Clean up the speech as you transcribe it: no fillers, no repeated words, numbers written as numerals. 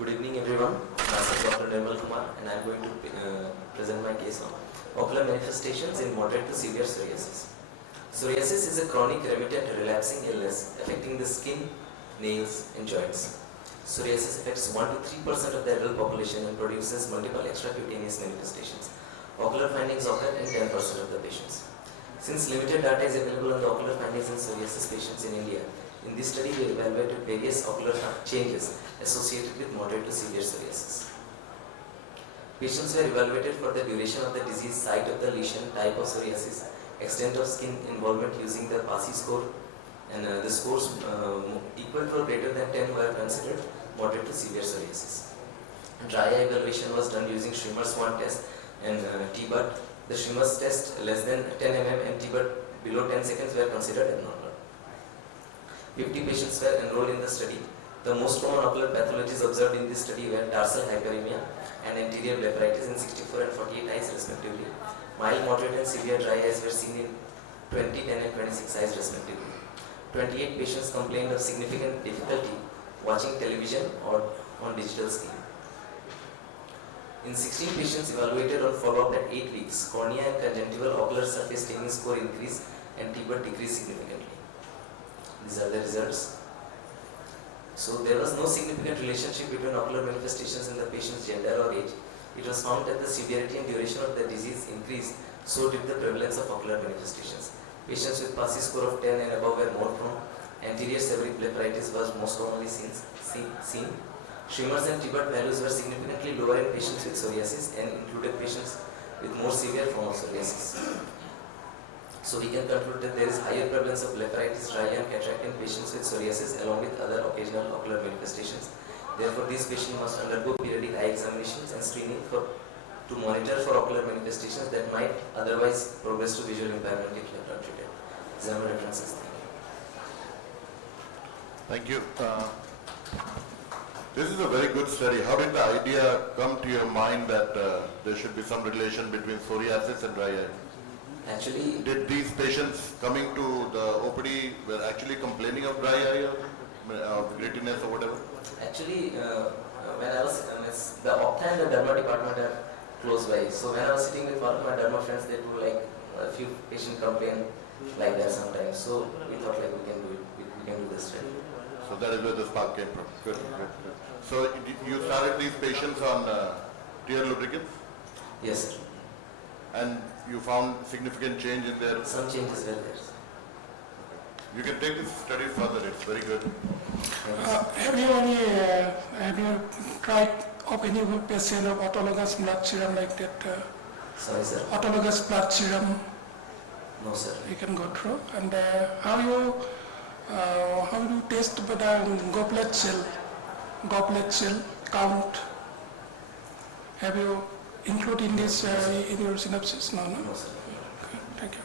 Good evening everyone, myself Dr. Nirmal Kumar and I am going to present my case on ocular manifestations in moderate to severe psoriasis. Psoriasis is a chronic remittent relapsing illness affecting the skin, nails and joints. Psoriasis affects 1 to 3% of the adult population and produces multiple extracutaneous manifestations. Ocular findings occur in 10% of the patients. Since limited data is available on the ocular findings in psoriasis patients in India, in this study we evaluated various ocular changes associated with moderate to severe psoriasis. Patients were evaluated for the duration of the disease, site of the lesion, type of psoriasis, extent of skin involvement using the PASI score, and the scores equal to or greater than 10 were considered moderate to severe psoriasis. Dry eye evaluation was done using Schwimmer Swan test and T-BUT. The Schwimmer's test less than 10 mm and T-BUT below 10 seconds were considered abnormal. 50 patients were enrolled in the study. The most common ocular pathologies observed in this study were tarsal hyperemia and anterior blepharitis in 64 and 48 eyes respectively. Mild, moderate and severe dry eyes were seen in 20, 10 and 26 eyes respectively. 28 patients complained of significant difficulty watching television or on digital screen. In 16 patients evaluated on follow-up at 8 weeks, cornea and conjunctival ocular surface staining score increased and T-BUT decreased significantly. These are the results. So there was no significant relationship between ocular manifestations in the patient's gender or age. It was found that the severity and duration of the disease increased, so did the prevalence of ocular manifestations. Patients with PASI score of 10 and above were more prone. Anterior seborrheic blepharitis was most commonly seen. Schwimmer's and T-BUT values were significantly lower in patients with psoriasis and included patients with more severe form of psoriasis. So we can conclude that there is higher prevalence of blepharitis, dry and cataract in patients with psoriasis along with other occasional ocular manifestations. Therefore, these patients must undergo periodic eye examinations and screening to monitor for ocular manifestations that might otherwise progress to visual impairment if left untreated. These are my references. Thank you. This is a very good study. How did the idea come to your mind that there should be some relation between psoriasis and dry eye? Actually, did these patients coming to the OPD were actually complaining of dry eye or grittiness or whatever? Actually, when I was, the Ophtha and the Derma department are close by. So when I was sitting with one of my Derma friends, they do like a few patients complain like that sometimes. So we thought like we can do this study. So that is where the spark came from. Good. So you started these patients on tear lubricants? Yes, sir. And you found significant change in their... Some changes were there. You can take this study further, it's very good. Have you tried of any patient of autologous blood serum like that? Sorry, sir. Autologous blood serum? No, sir. You can go through. And how you test the goblet cell count? Have you included in this in your synopsis? No? No, sir. Okay, thank you.